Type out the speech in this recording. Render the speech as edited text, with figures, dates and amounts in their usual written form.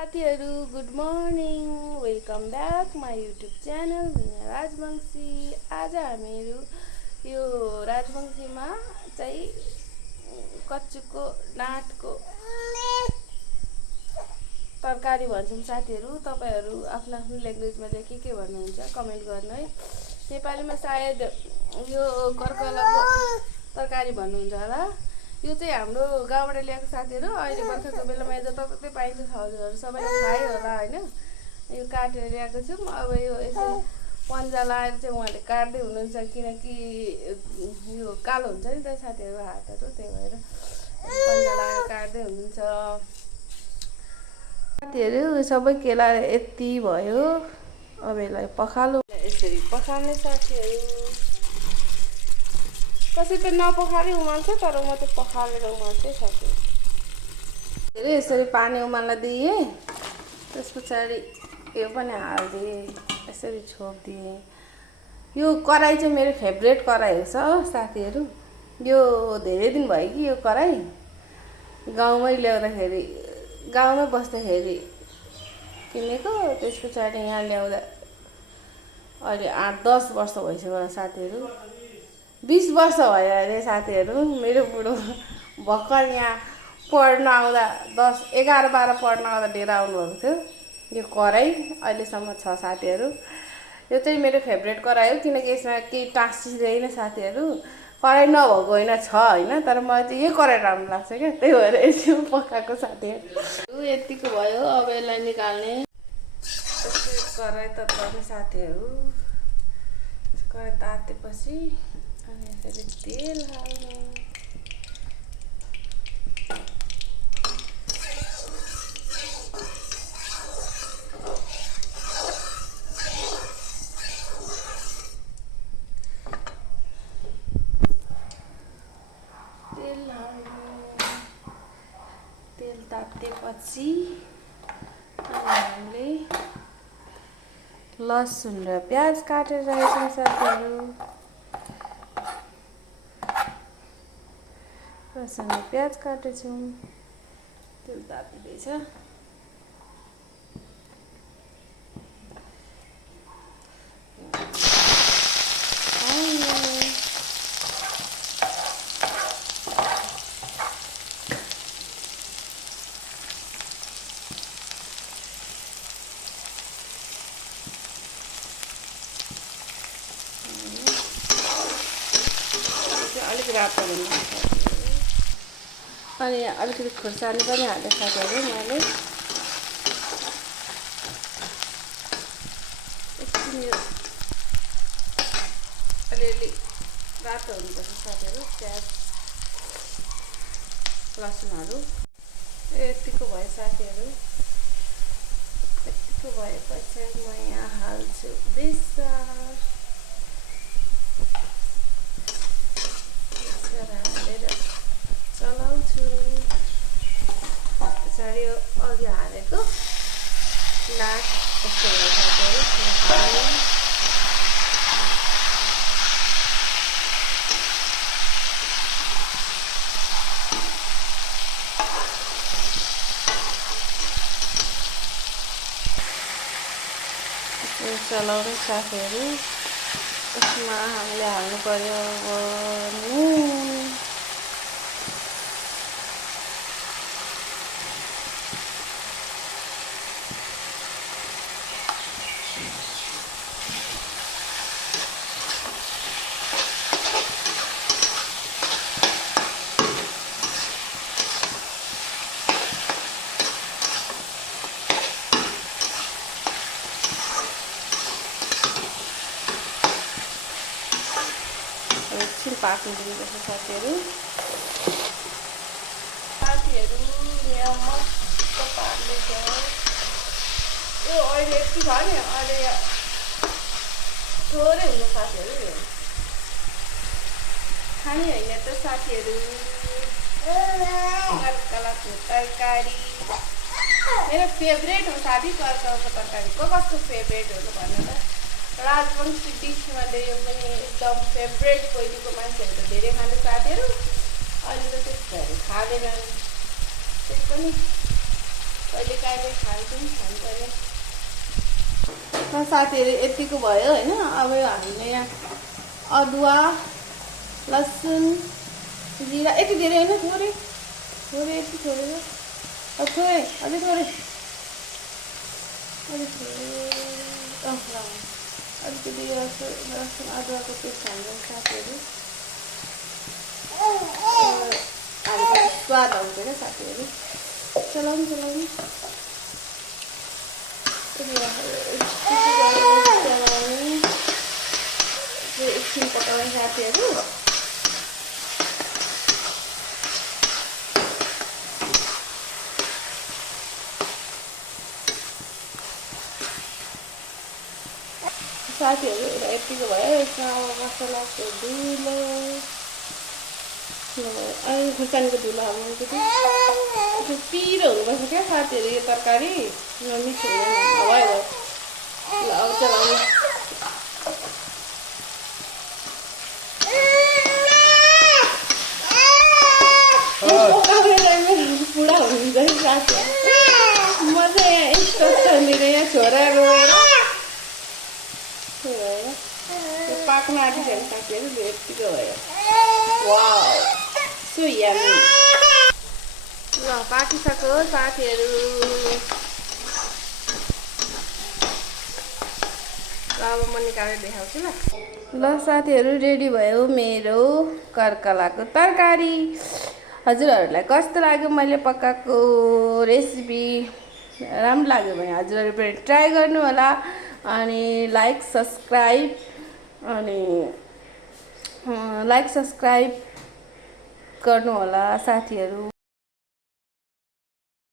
साथीहरू good morning welcome back my YouTube channel Mina Rajbanshi. आज हामीहरू यो राजवंशीमा चाहिँ कच्चुको डाँठको तरकारी भन्छौँ। साथीहरू तपाईँहरू आफ्नो आफ्नो ल्याङ्ग्वेजमा चाहिँ के भन्नुहुन्छ कमेन्ट गर्नु है। नेपालीमा सायद यो कर्कलाको तरकारी भन्नुहुन्छ होला। यो चाहिँ हाम्रो गाउँबाट ल्याएको साथीहरू। अहिले बर्खाको बेलामा जताततै पाइन्छ हजुरहरू सबैले खायो होला होइन। यो काटेर ल्याएको छौँ। अब यो यसरी पन्जा लाएर चाहिँ उहाँले काट्दै हुनुहुन्छ किनकि यो कालो हुन्छ नि त साथीहरू हातहरू, त्यही भएर पन्जा लाएर काट्दै हुनुहुन्छ। साथीहरू सबै केलाएर यति भयो। अब यसलाई पखालो यसरी पखाल्ने साथीहरू। कसै त नपखाली उमाल्छ तर म त पखालेर उमाल्छु साथीहरू। यसरी पानी उमाल्न दिएँ, त्यस पछाडि यो पनि हालिदिएँ, यसरी छोपिदिएँ। यो कराई चाहिँ मेरो फेभरेट कराई हो साथीहरू। यो धेरै दिन भयो कि यो कराई गाउँमै ल्याउँदाखेरि गाउँमै बस्दाखेरि किनेको। त्यस पछाडि यहाँ ल्याउँदा अहिले 8-10 वर्ष भइसक्यो होला साथीहरू। 20 वर्ष भयो अरे साथीहरू। मेरो बुढो भर्खर यहाँ पढ्न आउँदा 11-12 पढ्न आउँदा लिएर आउनुभएको थियो। यो कराई अहिलेसम्म छ साथीहरू। यो चाहिँ मेरो फेभरेट कराई हो किनकि यसमा केही टाँसिँदैन साथीहरू। कराई नभएको होइन छ होइन, तर मलाई चाहिँ यो कराई राम्रो लाग्छ क्या, त्यही भएर यसो पकाएको साथीहरू। यतिको भयो। अब यसलाई निकाल्ने कराई तताउने साथीहरू। कराई तातेपछि अनि यसरी तेल हाल्ने। तेल तातेपछि हामीले लसुन र प्याज काटेर राखेछौँ साथीहरू। लसुन र प्याज काटेछौँ। तेल तातिँदैछ। अलिक रातो हुन्छ अनि अलिकति खुर्सानी पनि हालेँ साथीहरू। मैले एकछिन यो अलिअलि रातो हुनुपर्छ साथीहरू। प्याज लसुनहरू यतिको भयो साथीहरू। यतिको भएपछि म यहाँ हाल्छु बेसार। हालेर चलाउँछु। पछाडि यो अघि हालेको लाट यस्तो भयो साथीहरू। चलाउने साथीहरू। यसमा हामीले हाल्नु पर्यो नुन। एकछिन पाक्नु दिनुपर्छ साथीहरू। यहाँ मस्त पाक्दैछ। यो अहिले यति भयो नि, अहिले थोरै हुनु साथीहरू। यो खाने होइन त साथीहरू। कर्कलाको तरकारी मेरो फेभरेट हो साथी। कर्कलाको तरकारी कस्तो फेभरेट हो भन्नु त। राजवंशी डिसमध्ये यो पनि एकदम फेभरेट। पहिलेको मान्छेहरू त धेरै खाने साथीहरू, अहिले त त्यस्तो खाँदैनन्। त्यही पनि कहिले कहिले खान्छौँ खान्छ साथीहरू यतिको भयो होइन। अब हामीले यहाँ अदुवा लसुन जिरा यति धेरै होइन थोरै थोरै यति थोरै थोरै अझै थोरै अलिक अलिकति लसुन अदुवाको पेस्ट हाल्छ साथीहरू स्वाद आउँछ क्या साथीहरू। चलाउनु चलाउनु एकछिन पकाउने साथीहरू। साथीहरू यतिको भयो। यसमा अब मसलाको धुलो अनि खुर्सानीको धुलो हाल्नु अलिकति पिरो हुनुपर्छ क्या साथीहरू यो तरकारी मिठो हुँदैन। भयो ल अब चलाउनु पुरा हुनुहुन्छ है साथीहरू। म चाहिँ यहाँ यस्तो मेरो यहाँ छोरा रोएर पाक्न आँटिसक्यो साथीहरू। यतिको भयो वाउ सो यम्मी। ल पाकिसक्यो साथीहरू। अब म निकालेर देखाउँछु ल साथीहरू। रेडी भयो मेरो कर्कलाको तरकारी। हजुरहरूलाई कस्तो लाग्यो मैले पकाएको रेसिपी? राम्रो लाग्यो भने हजुरहरू पनि ट्राई गर्नु होला अनि लाइक सब्सक्राइब गर्नु होला साथीहरू।